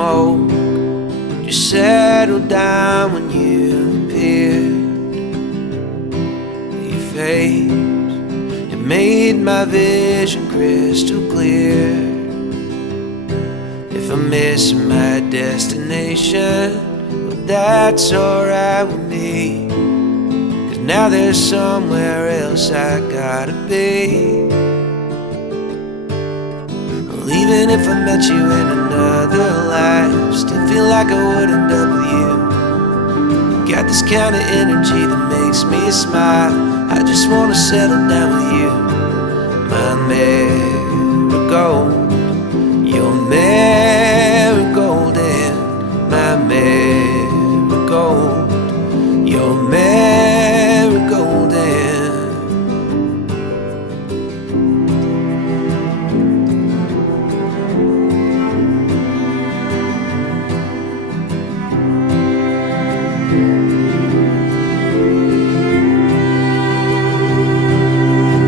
smoke just settled down when you appeared. Your face, it made my vision crystal clear. If I'm missing my destination, well, that's alright with me, 'cause now there's somewhere else I gotta be. Well, even if I met you in another life, still feel like I would end up with you. Got this kind of energy that makes me smile. I just wanna settle down with you. My marigold, your marigold, and my marigold, your marigold, and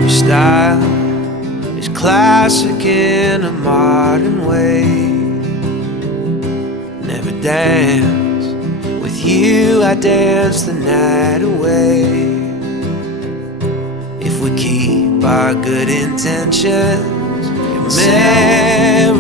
your style is classic in a modern way. Never dance with you, I dance the night away. If we keep our good intentions, your